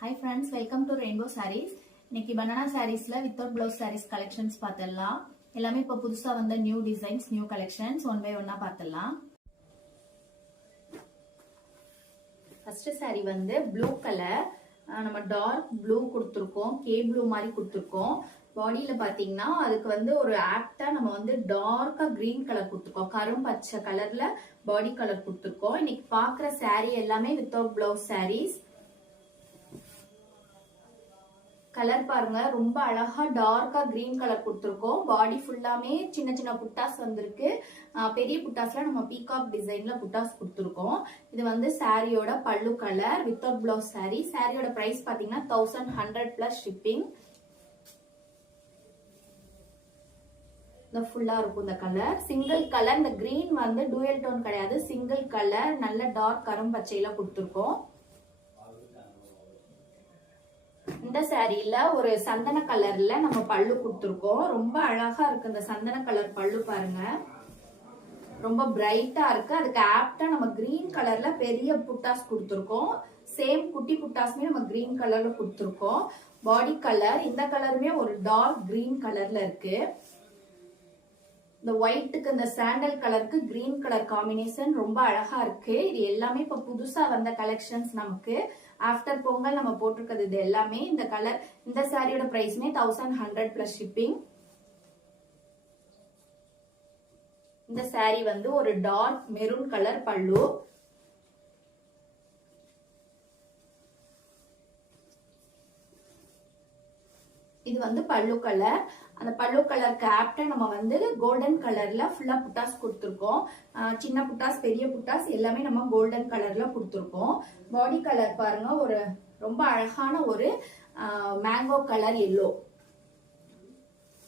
Hi friends, welcome to Rainbow Sarees. இன்னைக்கு banana sareesல without blouse sarees collections பார்த்தலாம். எல்லாமே இப்ப புதுசா வந்த new designs, new collections one by one பார்த்தலாம். First saree வந்து blue color. நம்ம dark blue கொடுத்திருக்கோம், K blue மாதிரி கொடுத்திருக்கோம். பாடியில பாத்தீங்கன்னா அதுக்கு வந்து ஒரு ஆப்டா நம்ம வந்து டார்க்கா கிரீன் கலர் கொடுத்திருக்கோம். கரும் பச்சை கலர்ல பாடி கலர் கொடுத்திருக்கோம். இன்னைக்கு பாக்குற saree எல்லாமே without blouse sarees. கலர் பாருங்க, ரொம்ப அழகா டார்க்கா கிரீன் கலர் கொடுத்திருக்கோம். பாடி ஃபுல்லாமே சின்ன சின்ன புட்டாஸ் வந்திருக்கு. பெரிய புட்டாஸ்ல நம்ம பீகாக் டிசைன்ல புட்டாஸ் கொடுத்திருக்கோம். இது வந்து சாரியோட பல்லு கலர் வித்தவுட் பிளவுஸ் சாரி. சாரியோட பிரைஸ் பாத்தீங்கன்னா 1100 பிளஸ் ஷிப்பிங். இந்த ஃபுல்லா இருக்கும் இந்த கலர். சிங்கிள் கலர், இந்த கிரீன் வந்து டூயல் டோன் கிடையாது, சிங்கிள் கலர். நல்ல டார்க் கரும் பச்சையில கொடுத்திருக்கோம். இந்த சாரியில ஒரு சந்தன கலர்ல நம்ம பல்லு கொடுத்திருக்கோம். ரொம்ப அழகா இருக்கு இந்த சந்தன கலர் பல்லு பாருங்க, ரொம்ப பிரைட்டா இருக்கு. அதுக்கு ஆப்டா நம்ம கிரீன் கலர்ல பெரிய புட்டாஸ் கொடுத்திருக்கோம். சேம் குட்டி புட்டாஸ்மே நம்ம கிரீன் கலர்ல கொடுத்திருக்கோம். பாடி கலர் இந்த கலருமே ஒரு டார்க் கிரீன் கலர்ல இருக்கு. இந்த ஒயிட்டுக்கு இந்த சாண்டல் கலருக்கு கிரீன் கலர் காம்பினேஷன் ரொம்ப அழகா இருக்கு. இது எல்லாமே இப்ப புதுசா வந்த கலெக்ஷன்ஸ். நமக்கு ஆஃப்டர் பொங்கல் நம்ம போட்டிருக்கிறது இது எல்லாமே. இந்த கலர், இந்த சாரியோட பிரைஸ்மே 1100 பிளஸ் ஷிப்பிங். இந்த சாரி வந்து ஒரு டார்க் மெரூன் கலர் பல்லு. இது வந்து பல்லு கலர். அந்த பல்லு கலருக்கு ஆப்டா நம்ம வந்து கோல்டன் கலர்ல ஃபுல்லா புட்டாஸ் கொடுத்திருக்கோம். சின்ன புட்டாஸ், பெரிய புட்டாஸ் எல்லாமே நம்ம கோல்டன் கலர்ல கொடுத்திருக்கோம். பாடி கலர் பாருங்க, ஒரு ரொம்ப அழகான ஒரு மேங்கோ கலர் எல்லோ,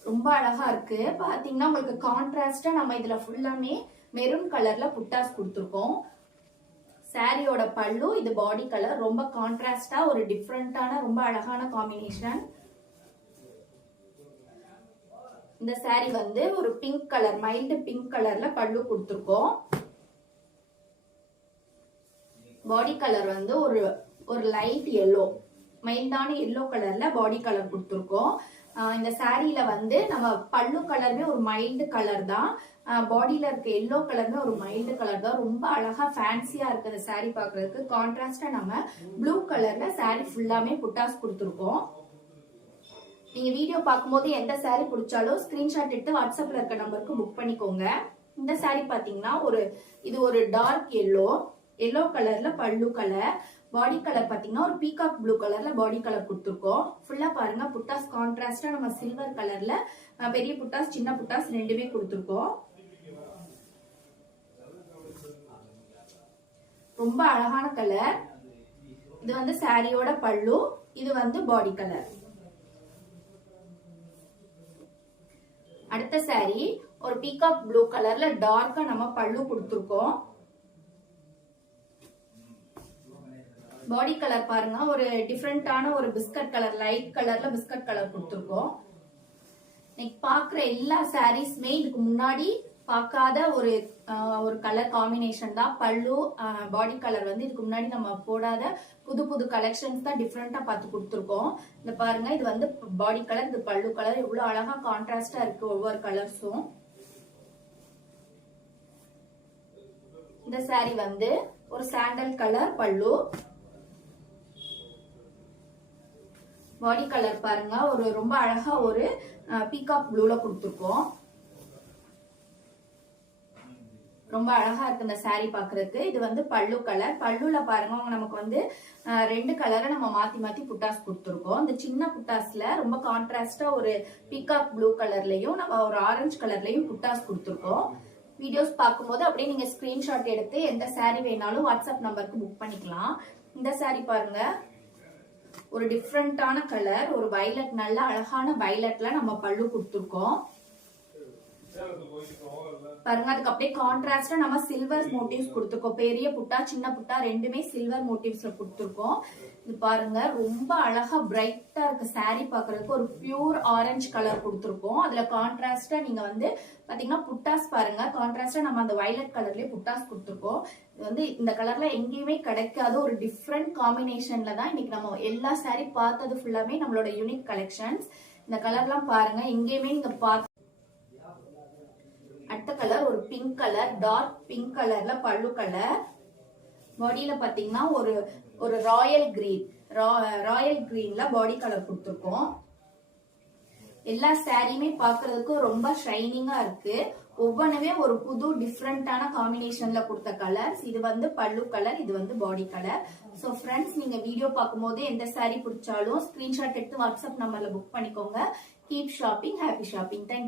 ரொம்ப அழகா இருக்கு. பாத்தீங்கன்னா உங்களுக்கு கான்ட்ராஸ்டா நம்ம இதுல ஃபுல்லாமே மெரூன் கலர்ல புட்டாஸ் கொடுத்திருக்கோம். சாரியோட பல்லு, இது பாடி கலர். ரொம்ப கான்ட்ராஸ்டா ஒரு டிஃப்ரெண்டான ரொம்ப அழகான காம்பினேஷன். இந்த சாரி வந்து ஒரு பிங்க் கலர், மைல்டு பிங்க் கலர்ல பல்லு கொடுத்திருக்கோம். பாடி கலர் வந்து ஒரு லைட் எல்லோ, மைல்டான எல்லோ கலர்ல பாடி கலர் கொடுத்திருக்கோம். இந்த சாரியில வந்து நம்ம பல்லு கலருமே ஒரு மைல்டு கலர் தான், பாடியில இருக்க எல்லோ கலருமே ஒரு மைல்டு கலர் தான். ரொம்ப அழகா ஃபேன்சியா இருக்கு இந்த சாரி பாக்குறதுக்கு. கான்ட்ராஸ்டா நம்ம ப்ளூ கலர்ல சாரி ஃபுல்லாமே புட்டாஸ் கொடுத்திருக்கோம். நீங்க வீடியோ பார்க்கும்போது எந்த சாரி பிடிச்சாலும் ஸ்கிரீன்ஷாட் எடுத்து வாட்ஸ்அப்ல இருக்க நம்பருக்கு புக் பண்ணிக்கோங்க. இந்த சாரி பாத்தீங்கன்னா இது ஒரு டார்க் எல்லோ கலர்ல பல்லு கலர். பாடி கலர் பாத்தீங்கன்னா ஒரு பீகாக் ப்ளூ கலர்ல பாடி கலர் கொடுத்திருக்கோம். ஃபுல்லா பாருங்க புட்டாஸ் கான்ட்ராஸ்டா நம்ம சில்வர் கலர்ல பெரிய புட்டாஸ் சின்ன புட்டாஸ் ரெண்டுமே கொடுத்திருக்கோம். ரொம்ப அழகான கலர். இது வந்து சாரியோட பல்லு, இது வந்து பாடி கலர். அடுத்த சாரி ஒரு பீகாக் ப்ளூ கலர்ல டார்க்கா நம்ம பல்லு கொடுத்திருக்கோம். பாடி கலர் பாருங்க, ஒரு டிஃப்ரெண்டான ஒரு பிஸ்கட் கலர், லைட் கலர்ல பிஸ்கட் கலர் கொடுத்திருக்கோம். இன்னைக்கு பாக்குற எல்லா சாரீஸ்மே இதுக்கு முன்னாடி பார்க்காத ஒரு கலர் காம்பினேஷன் தான். பல்லு, பாடி கலர் வந்து இதுக்கு முன்னாடி நம்ம போடாத புது கலெக்ஷன்ஸ் தான் டிஃப்ரெண்டா பார்த்து கொடுத்துருக்கோம். இந்த பாருங்க, இது வந்து பாடி கலர், இது பல்லு கலர். எவ்வளவு அழகா கான்ட்ராஸ்டா இருக்கு ஒவ்வொரு கலர்ஸும். இந்த சாரி வந்து ஒரு சாண்டல் கலர் பல்லு. பாடி கலர் பாருங்க, ரொம்ப அழகா ஒரு பீகாக் ப்ளூல கொடுத்துருக்கோம். ரொம்ப அழகா இருக்கு இந்த சாரி பாக்குறதுக்கு. இது வந்து பல்லு கலர். பல்லுல பாருங்க நமக்கு வந்து ரெண்டு கலரை நம்ம மாத்தி புட்டாஸ் கொடுத்துருக்கோம். இந்த சின்ன புட்டாஸ்ல ரொம்ப கான்ட்ராஸ்டா ஒரு பீகாக் ப்ளூ கலர்லயும் நம்ம ஒரு ஆரஞ்சு கலர்லயும் புட்டாஸ் கொடுத்துருக்கோம். வீடியோஸ் பார்க்கும்போது அப்படியே நீங்க ஸ்கிரீன்ஷாட் எடுத்து எந்த சாரி வேணாலும் வாட்ஸ்அப் நம்பருக்கு புக் பண்ணிக்கலாம். இந்த சாரி பாருங்க, ஒரு டிஃப்ரெண்டான கலர், ஒரு வயலட், நல்ல அழகான வயலட்ல நம்ம பல்லு கொடுத்துருக்கோம். பாருங்க. அதுக்கு அப்படியே கான்ட்ராஸ்டா நம்ம சில்வர் மோட்டிவ்ஸ் கொடுத்துருக்கோம். பெரிய புட்டா சின்ன புட்டா ரெண்டுமே சில்வர் மோட்டிவ்ஸ்ல கொடுத்துருக்கோம். இது பாருங்க ரொம்ப அழகா பிரைட்டா இருக்கு சாரி பாக்குறதுக்கு. ஒரு பியூர் ஆரஞ்சு கலர் கொடுத்துருக்கோம். அதுல கான்ட்ராஸ்டா நீங்க வந்து பாத்தீங்கன்னா புட்டாஸ் பாருங்க. கான்ட்ராஸ்டா நம்ம அந்த வயலட் கலர்லயே புட்டாஸ் கொடுத்துருக்கோம். இது வந்து இந்த கலர்ல எங்கேயுமே கிடைக்காத ஒரு டிஃப்ரெண்ட் காம்பினேஷன்ல தான் இன்னைக்கு நம்ம எல்லா சாரி பார்த்தது ஃபுல்லாமே நம்மளோட யூனிக் கலெக்ஷன்ஸ். இந்த கலர்லாம் பாருங்க எங்கேயுமே நீங்க பார்த்து. அடுத்த கலர் ஒரு பிங்க் கலர், டார்க் பிங்க் கலர்ல பல்லு கலர். பாடியில பாத்தீங்கன்னா ஒரு ஒரு ராயல் கிரீன்ல பாடி கலர் கொடுத்துருக்கோம். எல்லா சாரியுமே பாக்குறதுக்கு ரொம்ப ஷைனிங்கா இருக்கு. ஒவ்வொன்றுமே ஒரு புது டிஃப்ரெண்டான காம்பினேஷன்ல கொடுத்த கலர்ஸ். இது வந்து பல்லு கலர், இது வந்து பாடி கலர். சோ ஃப்ரெண்ட்ஸ், நீங்க வீடியோ பார்க்கும்போது எந்த சாரி பிடிச்சாலும் ஸ்கிரீன்ஷாட் எடுத்து வாட்ஸ்அப் நம்பர்ல புக் பண்ணிக்கோங்க. Keep shopping, happy shopping. Thank you.